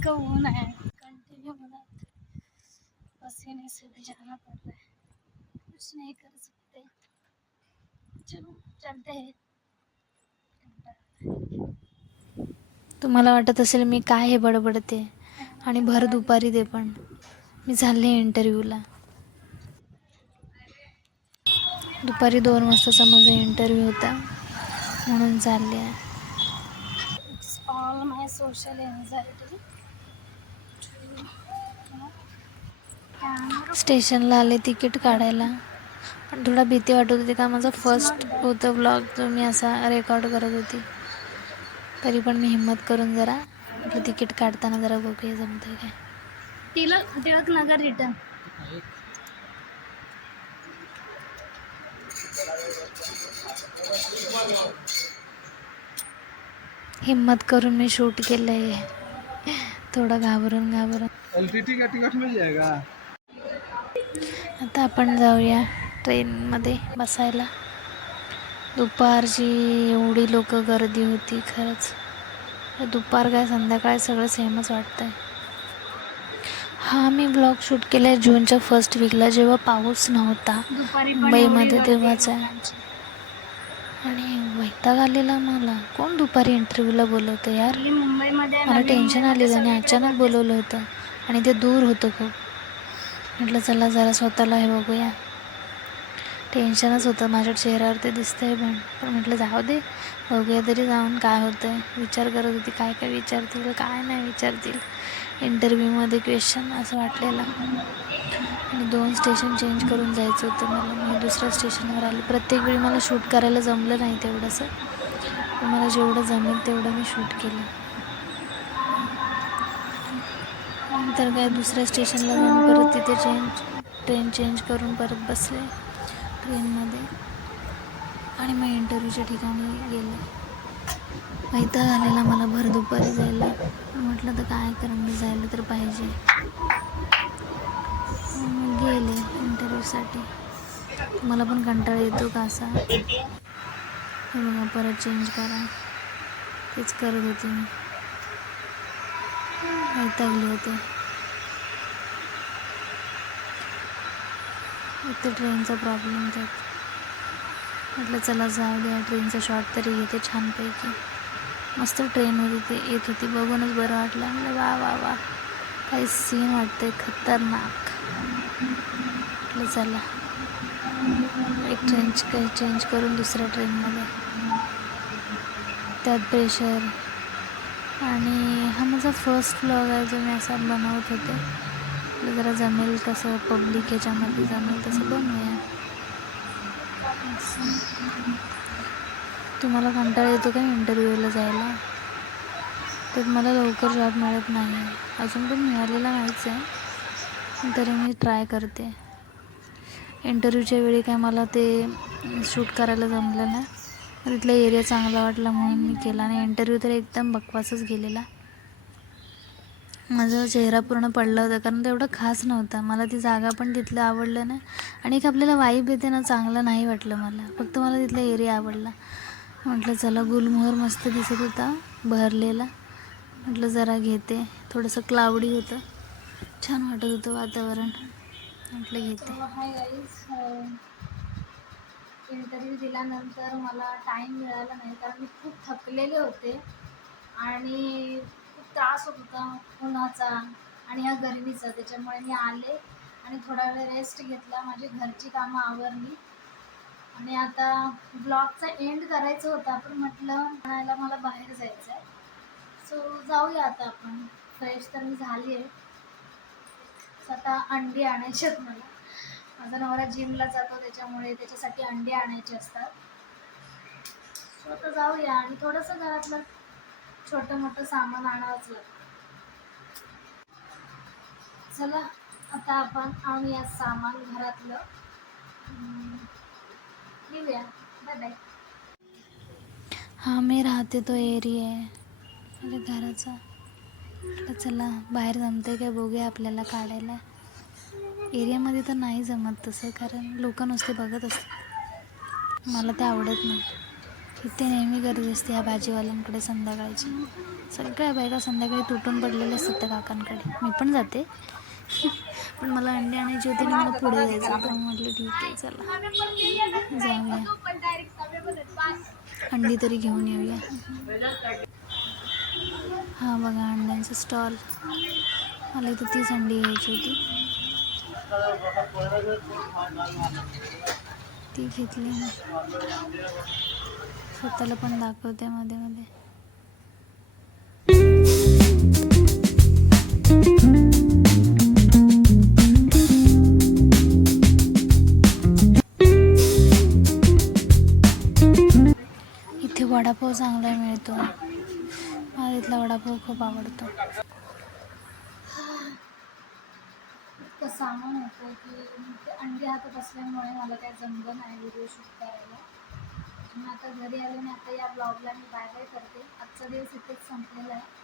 का ऊन है, कंटिन्यू बनाते पसीने से भी जाना पड़ रहा है, कुछ नहीं कर सकते। चलो चलते हैं। तुम्हाला वाटत असेल मी काय हे बडबडते आणि भर दुपारी ते पण मी चालले इंटरव्ह्यूला. दुपारी 2 वाजताचा माझा इंटरव्ह्यू होता म्हणून चालले आहे. It's all my social anxiety. स्टेशनला आले तिकीट काढायला, पण थोडा भीती वाटत होती का माझा It's not फर्स्ट that. होतं व्लॉग जो मी असा रेकॉर्ड करत होती. तरी पण मी हिम्मत करून जरा आपलं तिकीट काढताना जरा बघूया जमतंय काय. टिळक नगर रिटर्न. हिम्मत करून मी शूट केलंय, थोडं घाबरून. एलटीटी का टिकट मिल जाएगा. आता आपण जाऊया ट्रेनमध्ये बसायला. दुपारची एवढी लोक गर्दी होती खरंच. दुपार काय संध्याकाळ सगळं सेमच वाटतंय. हा मी ब्लॉग शूट केला आहे जूनच्या फर्स्ट वीकला, जेव्हा पाऊस नव्हता दुपारी पण एवढी मुंबईमध्ये गर्दी तेव्हाच आहे. लोकांची. आणि वैताग आलेला मला. कोण दुपारी इंटरव्ह्यूला बोलवतं यार. आपली मुंबईमध्ये मला नवी टेन्शन मुंबईमध्ये आलेलं आणि सगळीकडे अचानक गर्दी असते. बोलवलं होतं आणि ते दूर होतं खूप. म्हटलं चला जरा स्वतःला हे बघूया. टेन्शनच होतं माझ्या चेहऱ्यावर, ते दिसतंय पण म्हटलं जाऊ दे बघूया तरी जाऊन काय होतं आहे. विचार करत होती काय काय विचारतील काय नाही विचारतील इंटरव्ह्यूमध्ये क्वेश्चन असं वाटलेलं. आणि 2 स्टेशन चेंज करून जायचं होतं मला. मी दुसऱ्या स्टेशनवर आले. प्रत्येक वेळी मला शूट करायला जमलं नाही तेवढंसं, पण मला जेवढं जमेल तेवढं मी शूट केलं. नंतर काय दुसऱ्या स्टेशनला जाऊन परत तिथे ट्रेन चेंज करून परत बसले ट्रेनमध्ये आणि मग इंटरव्ह्यूच्या ठिकाणी गेले. वैताग आलेला मला भर दुपारी जायला. म्हटलं तर काय करून जायला तर पाहिजे. मग गेले इंटरव्ह्यूसाठी. तुम्हाला पण कंटाळा येतो का असा? हे बघा परत चेंज करा, तेच करत होते मी. वैतागले होते. एक तर ट्रेनचा प्रॉब्लेम त्यात. म्हटलं चला जाऊ द्या, ट्रेनचा शॉट तरी घेते छानपैकी. मस्त ट्रेन होती, ते येत होती, बघूनच बरं वाटलं. म्हटलं वा वा वा काही सीन वाटतंय खतरनाक. म्हटलं चला एक ट्रेन चेंज करून दुसऱ्या ट्रेनमध्ये, त्यात प्रेशर. आणि हा माझा फर्स्ट व्लॉग आहे जो मी असा बनवत होते. जरा जमेल तसं पब्लिक ह्याच्यामध्ये जमेल तसं बनवूया. तुम्हाला कंटाळा येतो का इंटरव्ह्यूला जायला? तर मला लवकर जॉब मिळत नाही, अजून पण मिळालेला नाहीच आहे, तरी मी ट्राय करते. इंटरव्ह्यूच्या वेळी काय मला ते शूट करायला जमलं नाही. तिथला एरिया चांगला वाटला म्हणून मी केला. आणि इंटरव्ह्यू तर एकदम बकवासच गेलेला. माझा चेहरा पूर्ण पडला होता कारण तो एवढा खास नव्हता. मला ती जागा पण तिथलं आवडलं नाही आणि एक आपल्याला वाईब येते ना, चांगलं नाही वाटलं मला. फक्त मला तिथला एरिया आवडला. म्हटलं चला गुलमोहर मस्त दिसत होता भरलेला, म्हटलं जरा घेते. थोडंसं क्लाउडी होतं, छान वाटत होतं वातावरण, म्हटलं घेते. हाय गाईज, इंटरव्ह्यू दिल्यानंतर मला टाईम मिळाला नाही कारण मी खूप थकलेले होते आणि खूप त्रास होत होता उन्हाचा आणि ह्या गरमीचा. त्याच्यामुळे मी आले आणि थोडा वेळ रेस्ट घेतला, माझी घरची कामं आवरली आणि आता ब्लॉगचा एंड करायचं होतं. आपण म्हटलं म्हणायला मला बाहेर जायचं आहे, सो जाऊया आता आपण. फ्रेश तर मी झाली आहे. आता अंडी आणायची आहेत मला. माझा नवरा जिमला जातो त्याच्यामुळे त्याच्यासाठी अंडी आणायची असतात. सो आता जाऊया आणि थोडंसं घरातलं छोटं मोठं सामान आणावंच लागतं. चला आता आपण आणूया सामान घरातलं. येऊया, बाय बाय. हा मी राहते तो एरिया आहे माझ्या घराचा. म्हटलं चला बाहेर जमते काय बघूया आपल्याला काढायला. एरियामध्ये तर नाही जमत तसं, कारण लोक नुसते बघत असतात, मला ते आवडत नाही. इथे नेहमी गर्दी असते या भाजीवाल्यांकडे संध्याकाळची. सगळ्या बायका संध्याकाळी तुटून पडलेल्या असतात त्या काकांकडे. मी पण जाते पण मला अंडी आणायची होती आणि मला पुढे जायचं होतं. म्हटलं ठीक आहे चला जाऊया, अंडी तरी घेऊन येऊया. हा बघा अंड्यांचा स्टॉल. मला इथं 30 अंडी घ्यायची होती, ती घेतली मी. स्वतःला पण दाखवते मध्ये मध्ये. इथे वडापाव चांगला मिळतो. मला इथला वडापाव खूप आवडतो. इतकं सामान होतं की ते अंडी हातात असल्यामुळे मला काय जमलं नाही व्हिडिओ शूट करायला. मी आता घरी आले आणि आता या ब्लॉगला मी बाय बाय करते. आजचा दिवस इथेच संपलेला आहे.